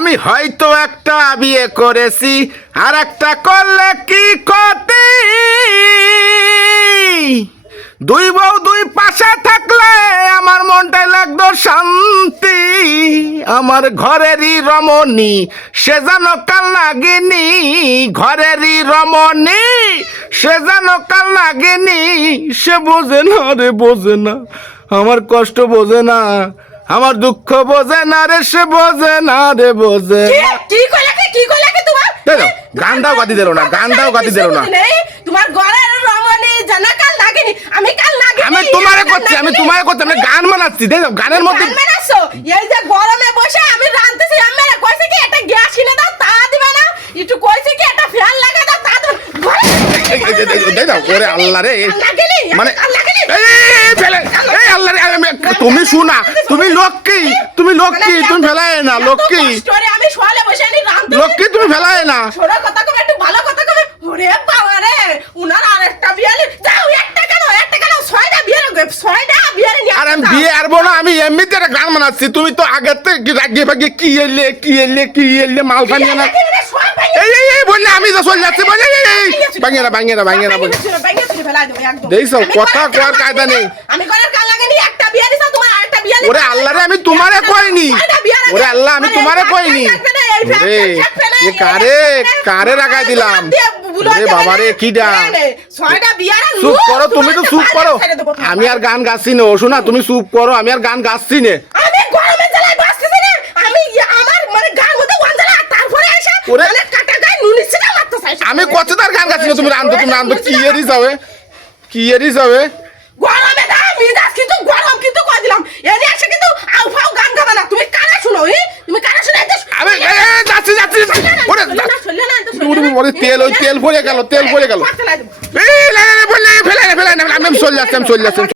আমি হয়তো একটা বিয়ে করেছি, আর একটা করলে কি ক্ষতি? দুই বউ দুই পাশে থাকলে আমার মনটাই লাগতো শান্তি। আমার ঘরেরই রমণী সে যেন কাল নাগিনী, ঘরেরই রমণী সে যেন কাল নাগিনী। সে বোঝে না রে, বোঝে না আমার কষ্ট, বোঝে না আমার দুঃখ, বোঝে না রে, সে বোঝে না রে, বোঝে না। কি কইলাকে তোমার দেখো গানটাও গাতি দিল না, গানটাও গাতি দিল না। তোমার ঘরের রমণী জানা কাল লাগেনি, আমি কাল লাগেনি। আমি তোমারে করছি, আমি গান বানাচ্ছি। দেখো গানের মধ্যে গান বানাচ্ছো। এই যে গরমে বসে আমি রাঁধতেছি, আম্মারা কইছে কি একটা গ্যাস কিনে দাও, তা দিবে না। একটু কইছে কি একটা ফ্যান লাগা দাও, তা দাও। দেখো ওরে আল্লাহ রে, মানে আল্লাহ রে, তুমি শুনা, তুমি লক্ষ্মী, তুমি লক্ষ্মী, তুমি ফেলায় না লক্ষ্মী, আমি শোয়ালে বসে আমি রাঁধতে লক্ষ্মী, তুমি ফেলায় না। ছোট কথা কবে, একটু ভালো কথা কবে। ওরে বাবা রে, উনার আরেকটা বিয়ালে যাও, একটা কেন ছয়টা বিয়ালে নিয়ে। আর আমি বিয়ে আরবো না, আমি এমনিতে একটা গান বানাচ্ছি। তুমি তো আগের থেকে রাগিয়ে ভাগিয়ে কি এলে মাল ফানিয়ে না। এই বললে আমি তো চলে যাচ্ছি, বলে ভাঙিয়ে না বলে দেখছো কথা কোয়ার কায়দা নেই। আমি ঘরের কাল লাগেনি, একটা বিয়া দিছো, তোমার আরেকটা বিয়া। ওরে আল্লাহ রে, আমি তোমারে কইনি। ওরে আল্লাহ, আমি তোমারে কইনি। ওরে এ কারে লাগাই দিলাম। ওরে বাবা রে, কিডা। চুপ করো, তুমি তো চুপ করো। আমি আর গান গাচ্ছি না। ও শোনা, তুমি চুপ করো, আমি আর গান গাচ্ছি না। আমি গরমে জ্বালায় বাঁচতেছি না। আমি আমার মানে গান মধ্যে ওয়ানজালা, তারপরে এসে মানে কাটা গায় নুনি ছিটা মারতে চাই। আমি কত তার গান গাচ্ছি না, তুমি রান্ধো কি এরিস হবে, কি এরিস হবে। গরমে দা মিজাজ কিন্তু গরম কিন্তু কই দিলাম। এনে এসে কিন্তু আউফাও গান গাবে না। তুমি কানে শুনো, তুমি কানে শুনে আমি যাচ্ছি। ওরে ওরে তেল পড়ে গেল, এই বললে ফেলে না, আমি চলে যাচ্ছি।